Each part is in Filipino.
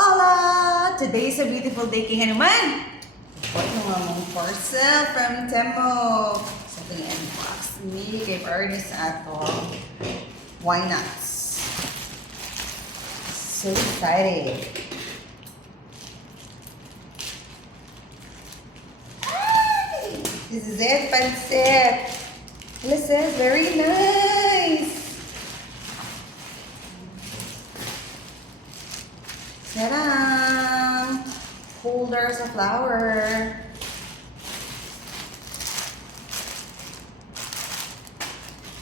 Hola! Today is a beautiful day kay Hanuman. Ito nga mong parcel from Temo. Sa ito yung unbox ni kay Ernest ato. Why not? So excited. Ay! This is it, pancit. This is very nice. Tadam! Holders of flower.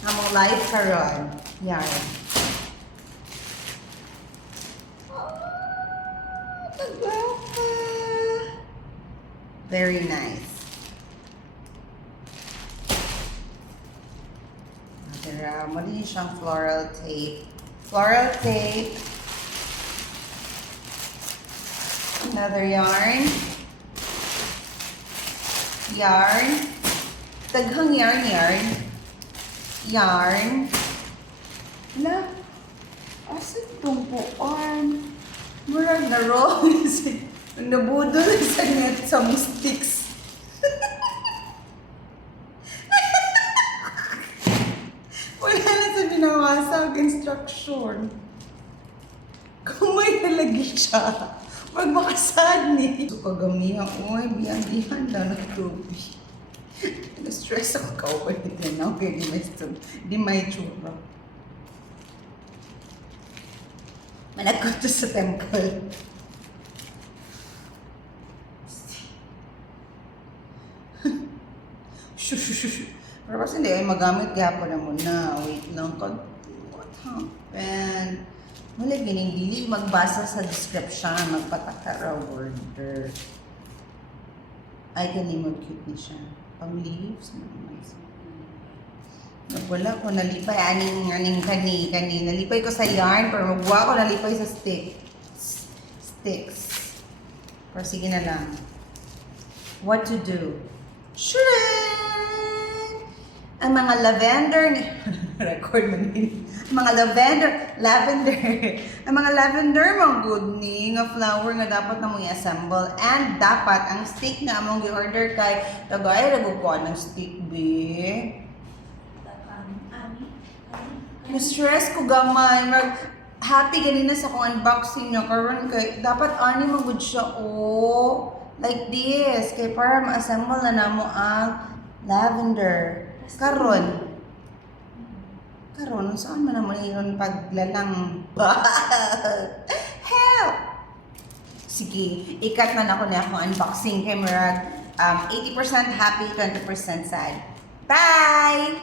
Among live karon. Yan. Very nice. Mo din siyang floral tape. Floral tape. Another yarn. Yarn. Taghang yarn. Yarn. Hala. Asan itong puan? Murag na rose. Nabudol sa net sa sticks. Wala na sa binawasag instruction. Kung may nalagi siya. Magmakasad ni. So, kagamihan, oy, biyan lang ng tubi. Na-stress ako kaupalit na na. Okay, di may tsura. Managod to sa temple. Shushushushu. Pero kasi hindi ay magamit kaya pa naman na. Wait lang. What happened? Wala gining dili magbasa sa description, magpataka raw order. Ay, kanimo cute ni siya. Pang leaves. Wala ko nalipay. Aning kani. Nalipay ko sa yarn, pero magwa ko nalipay sa sticks. Pero sige na lang. What to do? Shred! Ang mga lavender record mo din. Mga lavender. Ang mga lavender mga good ni nga flower nga dapat na mo i-assemble. And dapat ang stick na among gi-order kay tagay ragukuan ng stick be. Na-stress ko gamay. Happy ganina sa kong unboxing na karon kay dapat ani magud siya like this kay para ma-assemble na namo ang lavender. Karon, saan man naman yun paglalang? Help! Sige, ikat man ako na akong unboxing kay Murag. 80% happy, 20% sad. Bye!